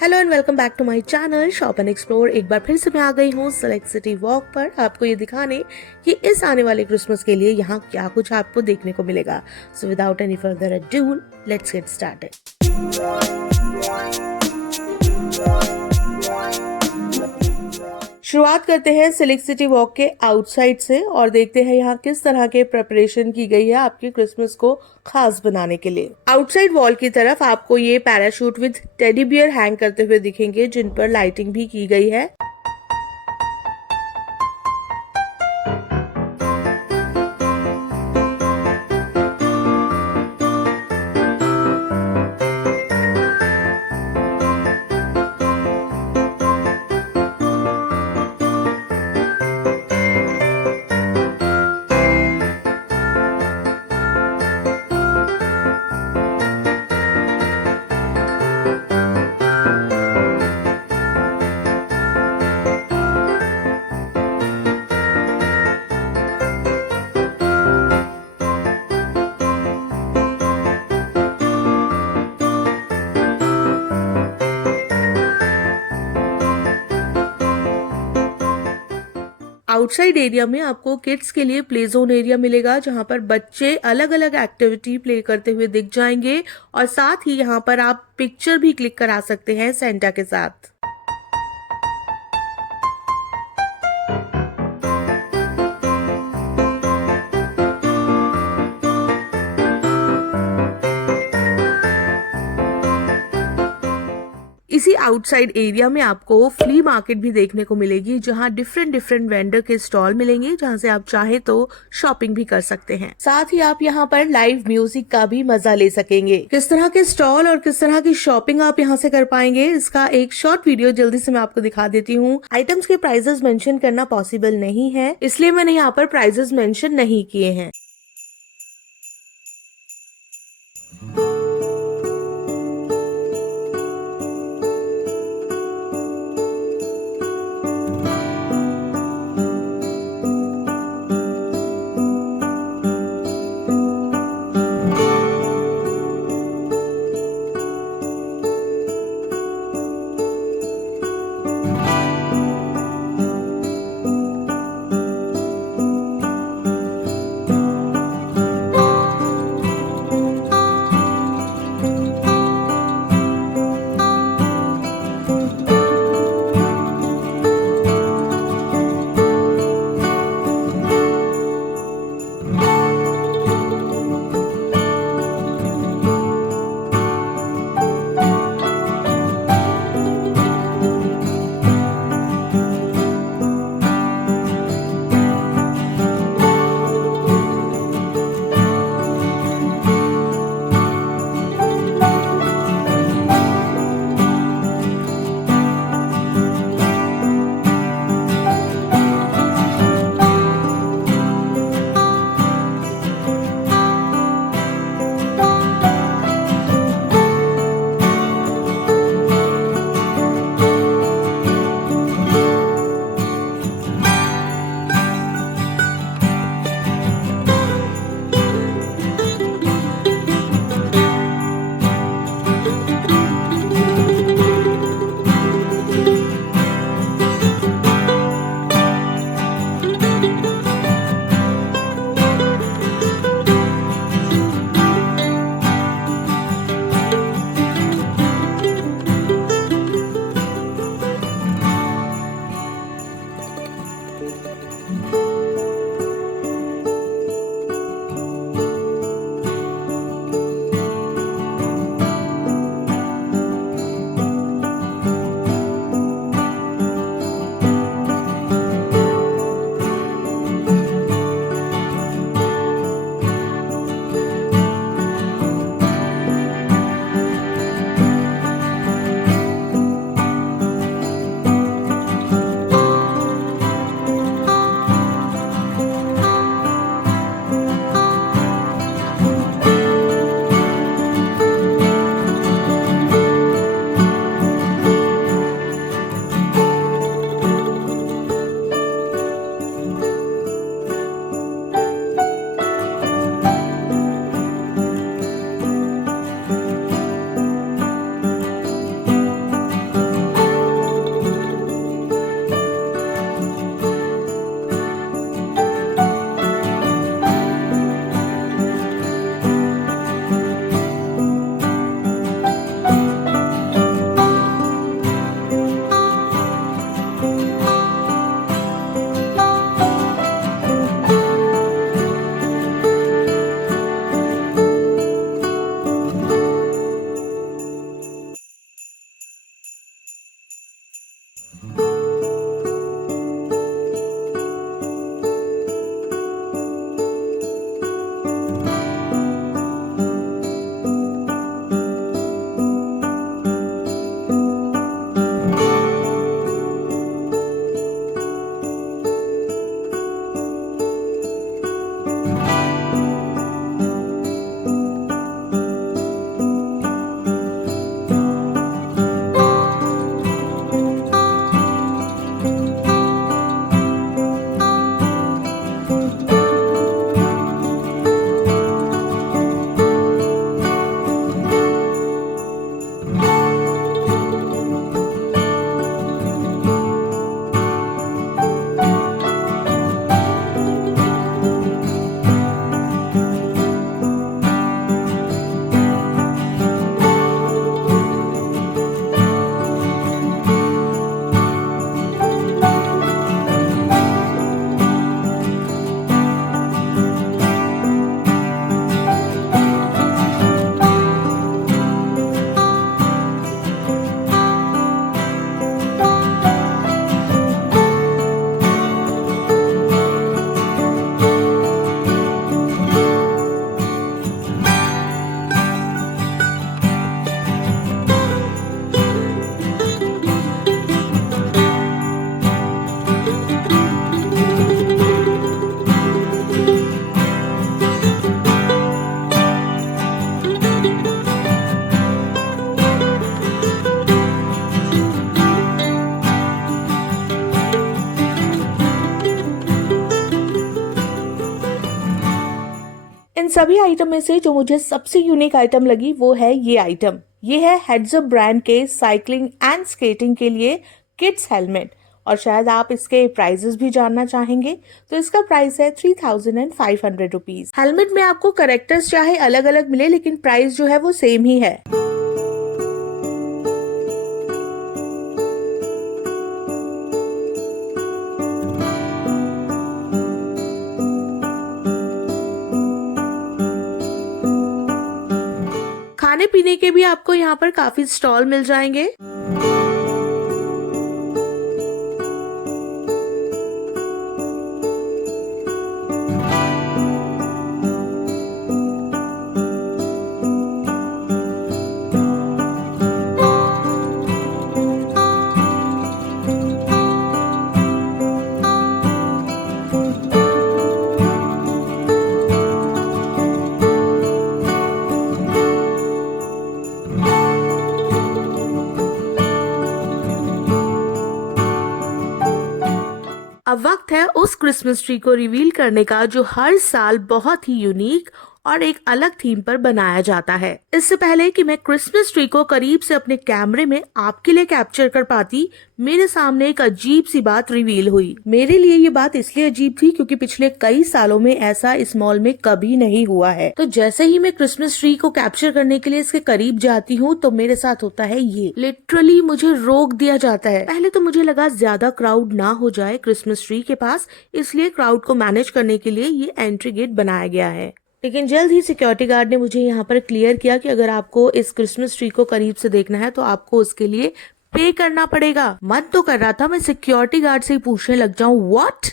Hello and welcome back to my channel shop and explore. एक बार फिर से मैं आ गई हूँ सेलेक्ट सिटी वॉक पर आपको ये दिखाने कि इस आने वाले क्रिसमस के लिए यहाँ क्या कुछ आपको देखने को मिलेगा। So without any further ado let's get started. शुरुआत करते हैं सिलेक्ट सिटी वॉक के आउटसाइड से और देखते हैं यहाँ किस तरह के प्रिपरेशन की गई है आपके क्रिसमस को खास बनाने के लिए। आउटसाइड वॉल की तरफ आपको ये parachute with teddy bear hang करते हुए दिखेंगे जिन पर लाइटिंग भी की गई है। आउटसाइड एरिया में आपको किड्स के लिए प्ले जोन एरिया मिलेगा जहां पर बच्चे अलग अलग एक्टिविटी प्ले करते हुए दिख जाएंगे और साथ ही यहां पर आप पिक्चर भी क्लिक करा सकते हैं सेंटा के साथ। इसी आउटसाइड एरिया में आपको फ्ली मार्केट भी देखने को मिलेगी जहां डिफरेंट डिफरेंट वेंडर के स्टॉल मिलेंगे जहां से आप चाहे तो शॉपिंग भी कर सकते हैं। साथ ही आप यहां पर लाइव म्यूजिक का भी मजा ले सकेंगे। किस तरह के स्टॉल और किस तरह की शॉपिंग आप यहां से कर पाएंगे इसका एक शॉर्ट वीडियो जल्दी से मैं आपको दिखा देती हूँ। आइटम्स के प्राइजेस मेंशन करना पॉसिबल नहीं है इसलिए मैंने यहाँ पर प्राइजेस मेंशन नहीं किए हैं। सभी आइटम में से जो मुझे सबसे यूनिक आइटम लगी वो है ये आइटम। ये है हेड्सअप ब्रांड के साइकिलिंग एंड स्केटिंग के लिए किड्स हेलमेट, और शायद आप इसके प्राइजेस भी जानना चाहेंगे। तो इसका प्राइस है 3500 रुपीज। हेलमेट में आपको करेक्टर्स चाहे अलग अलग मिले, लेकिन प्राइस जो है वो सेम ही है। खाने पीने के भी आपको यहाँ पर काफी स्टॉल मिल जाएंगे। अब वक्त है उस क्रिसमस ट्री को रिवील करने का जो हर साल बहुत ही यूनिक और एक अलग थीम पर बनाया जाता है। इससे पहले कि मैं क्रिसमस ट्री को करीब से अपने कैमरे में आपके लिए कैप्चर कर पाती, मेरे सामने एक अजीब सी बात रिवील हुई। मेरे लिए ये बात इसलिए अजीब थी क्योंकि पिछले कई सालों में ऐसा इस मॉल में कभी नहीं हुआ है। तो जैसे ही मैं क्रिसमस ट्री को कैप्चर करने के लिए इसके करीब जाती हूँ तो मेरे साथ होता है ये, लिटरली मुझे रोक दिया जाता है। पहले तो मुझे लगा ज्यादा क्राउड ना हो जाए क्रिसमस ट्री के पास, इसलिए क्राउड को मैनेज करने के लिए ये एंट्री गेट बनाया गया है। लेकिन जल्द ही सिक्योरिटी गार्ड ने मुझे यहाँ पर क्लियर किया कि अगर आपको इस क्रिसमस ट्री को करीब से देखना है तो आपको उसके लिए पे करना पड़ेगा। मन तो कर रहा था मैं सिक्योरिटी गार्ड से ही पूछने लग जाऊं, व्हाट,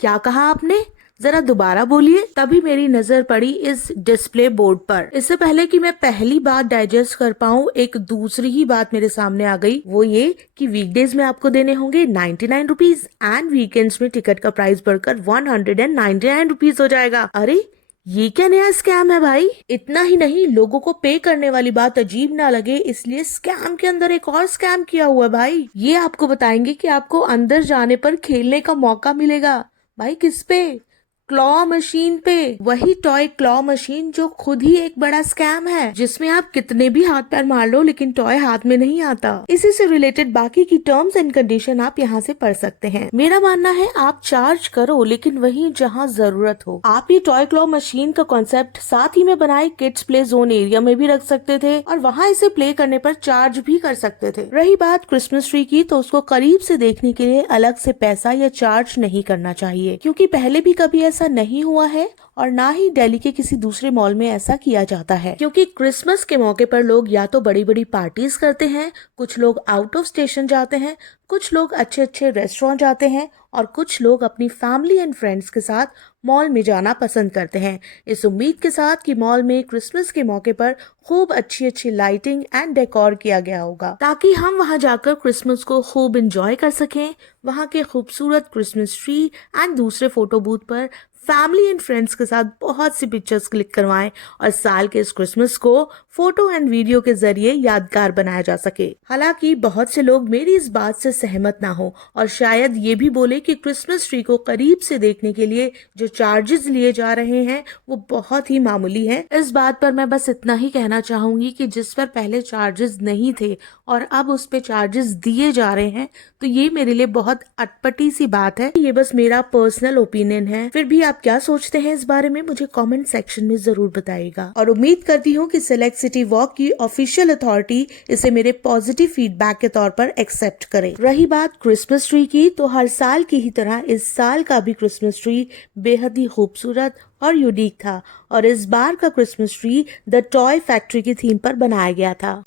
क्या कहा आपने, जरा दोबारा बोलिए। तभी मेरी नजर पड़ी इस डिस्प्ले बोर्ड पर। इससे पहले कि मैं पहली बात डाइजेस्ट कर पाऊं, एक दूसरी ही बात मेरे सामने आ गई। वो ये कि वीकडेज में आपको देने होंगे 99 रुपीज एंड वीकेंड्स में टिकट का प्राइस बढ़कर 199 रुपीज हो जाएगा। अरे ये क्या नया स्कैम है भाई। इतना ही नहीं, लोगों को पे करने वाली बात अजीब ना लगे इसलिए स्कैम के अंदर एक और स्कैम किया हुआ है भाई। ये आपको बताएंगे कि आपको अंदर जाने पर खेलने का मौका मिलेगा। भाई किस पे? क्लॉ मशीन पे। वही टॉय क्लॉ मशीन जो खुद ही एक बड़ा स्कैम है, जिसमें आप कितने भी हाथ पैर मार लो लेकिन टॉय हाथ में नहीं आता। इसी से रिलेटेड बाकी की टर्म्स एंड कंडीशन आप यहाँ से पढ़ सकते हैं। मेरा मानना है आप चार्ज करो, लेकिन वही जहाँ जरूरत हो। आप ये टॉय क्लॉ मशीन का कॉन्सेप्ट साथ ही में बनाए किड्स प्ले जोन एरिया में भी रख सकते थे और वहाँ इसे प्ले करने पर चार्ज भी कर सकते थे। रही बात क्रिसमस ट्री की, तो उसको करीब से देखने के लिए अलग से पैसा या चार्ज नहीं करना चाहिए, क्योंकि पहले भी कभी ऐसा नहीं हुआ है और ना ही दिल्ली के किसी दूसरे मॉल में ऐसा किया जाता है। क्योंकि क्रिसमस के मौके पर लोग या तो बड़ी बड़ी पार्टीज करते हैं, कुछ लोग आउट ऑफ स्टेशन जाते हैं, कुछ लोग अच्छे अच्छे रेस्टोरेंट जाते हैं और कुछ लोग अपनी फैमिली एंड फ्रेंड्स के साथ मॉल में जाना पसंद करते हैं, इस उम्मीद के साथ कि मॉल में क्रिसमस के मौके पर खूब अच्छी अच्छी लाइटिंग एंड डेकोर किया गया होगा, ताकि हम वहां जाकर क्रिसमस को खूब एंजॉय कर सकें। वहां के खूबसूरत क्रिसमस ट्री एंड दूसरे फोटो बूथ पर फैमिली एंड फ्रेंड्स के साथ बहुत सी पिक्चर्स क्लिक करवाएं और साल के इस क्रिसमस को फोटो एंड वीडियो के जरिए यादगार बनाया जा सके। हालांकि बहुत से लोग मेरी इस बात से सहमत ना हो और शायद ये भी बोले कि क्रिसमस ट्री को करीब से देखने के लिए जो चार्जेस लिए जा रहे हैं वो बहुत ही मामूली है। इस बात पर मैं बस इतना ही कहना चाहूंगी कि जिस पर पहले चार्जेस नहीं थे और अब उस पे चार्जेस दिए जा रहे हैं, तो ये मेरे लिए बहुत अटपटी सी बात है। ये बस मेरा पर्सनल ओपिनियन है। फिर भी आप क्या सोचते हैं इस बारे में मुझे कमेंट सेक्शन में जरूर बताइएगा और उम्मीद करती हूँ कि सेलेक्ट सिटी वॉक की ऑफिशियल अथॉरिटी इसे मेरे पॉजिटिव फीडबैक के तौर पर एक्सेप्ट करे। रही बात क्रिसमस ट्री की, तो हर साल की ही तरह इस साल का भी क्रिसमस ट्री बेहद ही खूबसूरत और यूनिक था और इस बार का Christmas tree the toy factory की थीम पर बनाया गया था।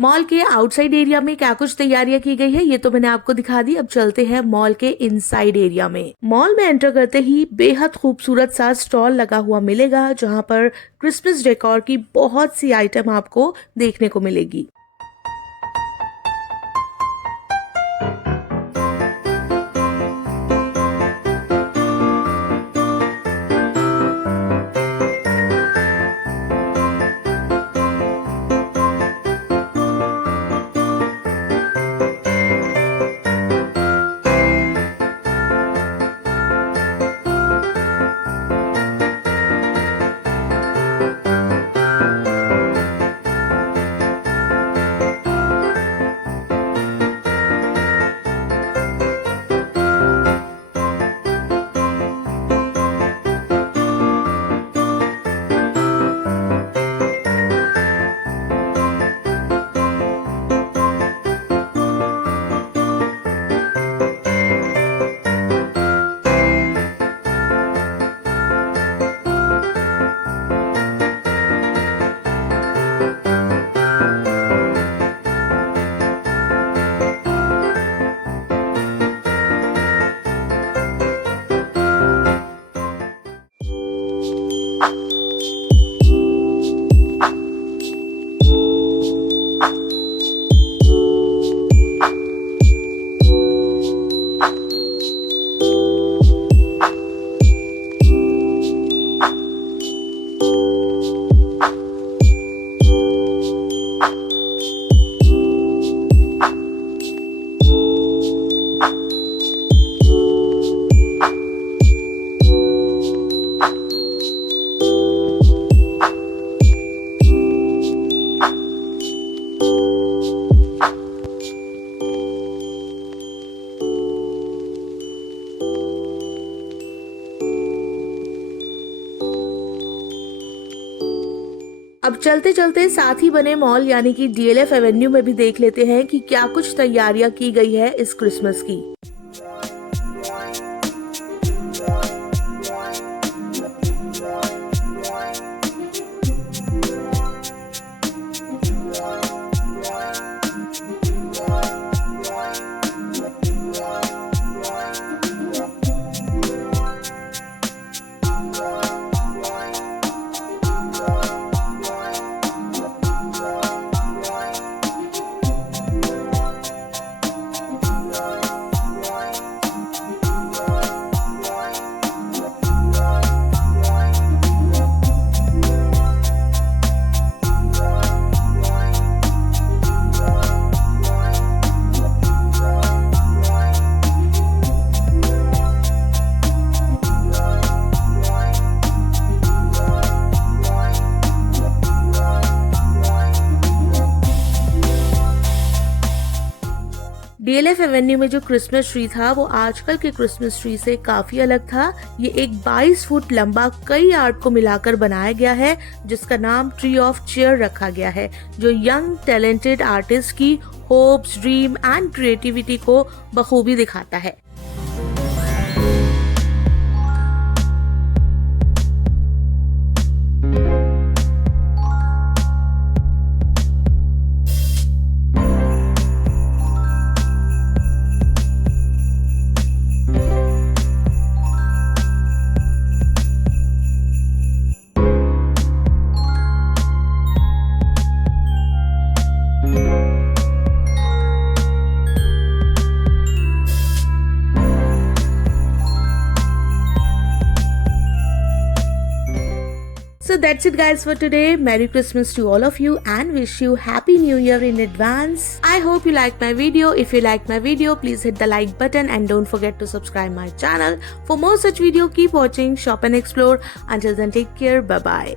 मॉल के आउटसाइड एरिया में क्या कुछ तैयारियां की गई है ये तो मैंने आपको दिखा दी। अब चलते हैं मॉल के इनसाइड एरिया में। मॉल में एंटर करते ही बेहद खूबसूरत सा स्टॉल लगा हुआ मिलेगा, जहां पर क्रिसमस डेकोर की बहुत सी आइटम आपको देखने को मिलेगी। चलते चलते साथ ही बने मॉल यानी कि DLF एवेन्यू में भी देख लेते हैं कि क्या कुछ तैयारियां की गई है इस क्रिसमस की। DLF एवेन्यू में जो क्रिसमस ट्री था वो आजकल के क्रिसमस ट्री से काफी अलग था। ये एक 22 फुट लंबा कई आर्ट को मिलाकर बनाया गया है जिसका नाम ट्री ऑफ चेयर रखा गया है, जो यंग टैलेंटेड आर्टिस्ट की होप्स, ड्रीम एंड क्रिएटिविटी को बखूबी दिखाता है। So that's it guys for today. Merry Christmas to all of you and wish you Happy New Year in advance. I hope you liked my video. If you liked my video, please hit the like button and don't forget to subscribe my channel. For more such video, keep watching, shop and explore. Until then, take care. Bye bye.